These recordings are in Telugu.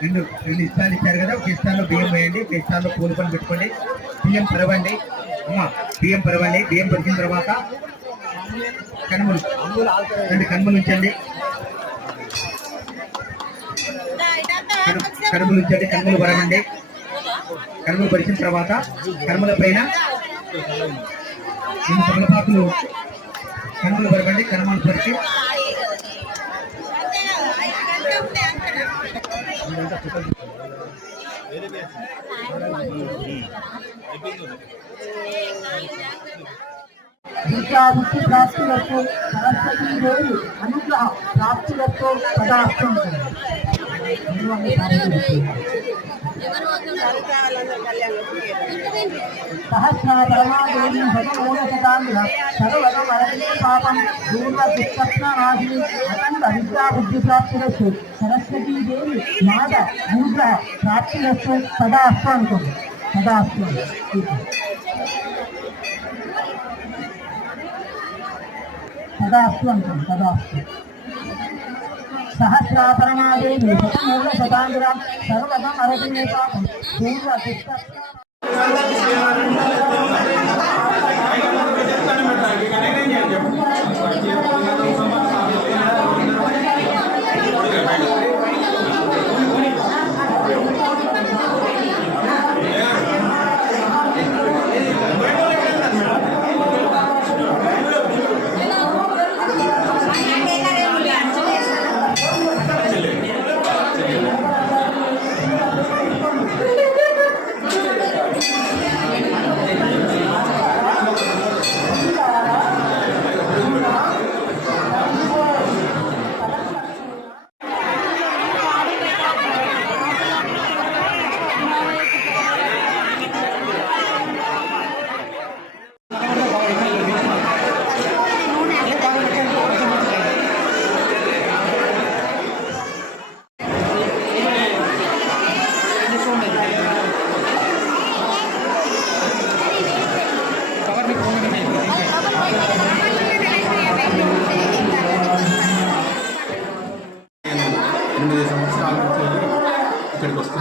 రెండు రెండు ఇష్టాలు ఇచ్చారు కదా ఒక ఇష్టాల్లో బియ్యం వేయండి ఒక ఇష్టాల్లో పూలు పని పెట్టుకోండి. బియ్యం పరవండి. అమ్మ బియ్యం పరవండి. బియ్యం పరిచిన తర్వాత కనుమలు. రెండు కనుమలు ఉంచండి. కనుమలు ఉంచండి కనుమలు పరవండి కనుమలు పరిచిన తర్వాత కనుమల పైన రెండు తమలపాకులు కనుమలు పరవండి కనుమలు పరిచి విద్యాబుద్ధి ప్రాప్తులకు సరస్వతీదేవి అనుగ్రహ ప్రాప్తులతో పదార్థం. సహస్రపరమాదేవి భగమూలశతాంధ్ర సర్వద పాపం పూర్వ అఖండ విద్యాబుద్ధి సరస్వతీదేవి మాత అనుగ్రహ ప్రాప్తులకు సదాస్తం అనుకోండి సదాస్తు అంటాం సదాస్తు సహస్రాపరమాదేవి మూల శతాంధ్రం సర్వదం అరటి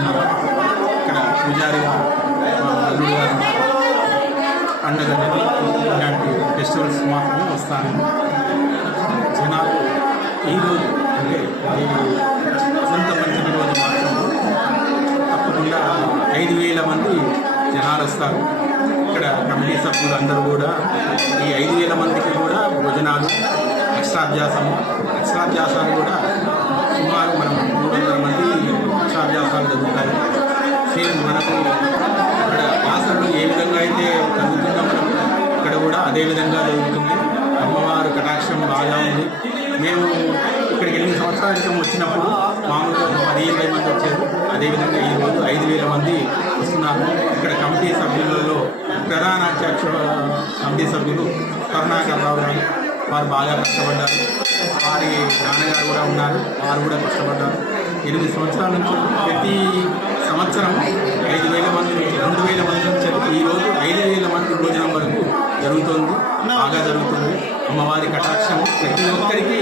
ఇక్కడికి ఇక్కడ పూజారిగా మా అల్లుడు గారు ఉన్నారు. ఇలాంటి ఫెస్టివల్స్ మాత్రమే వస్తాను జనాలు ఈరోజు అంటే వసంత పంచమి రోజు మాత్రం తప్పకుండా ఐదు వేల మంది జనాలు వస్తారు ఇక్కడ కమిటీ సభ్యులు అందరూ కూడా ఈ ఐదు వేల మందికి కూడా భోజనాలు అక్షరాభ్యాసము అక్షరాభ్యాసాలు కూడా అదేవిధంగా జరుగుతుంది. అమ్మవారు కటాక్షం బాగా ఉంది. మేము ఇక్కడికి ఎనిమిది సంవత్సరాల క్రితం వచ్చినప్పుడు మామూలుగా పది ఇరవై మంది వచ్చారు. అదేవిధంగా ఈరోజు ఐదు వేల మంది వస్తున్నారు. ఇక్కడ కమిటీ సభ్యులలో ప్రధాన అధ్యక్ష కమిటీ సభ్యులు కరుణాకర్ రావు గారు. వారు బాగా కష్టపడ్డారు. వారి నాన్నగారు కూడా ఉన్నారు. వారు కూడా కష్టపడ్డారు. ఎనిమిది సంవత్సరాల నుంచి ప్రతి సంవత్సరం ఐదు వేల మంది నుంచి రెండు వేల మంది నుంచి ఈరోజు ఐదు వేల మంది భోజనం వరకు జరుగుతుంది బాగా జరుగుతుంది. అమ్మవారి కటాక్షం ప్రతి ఒక్కరికి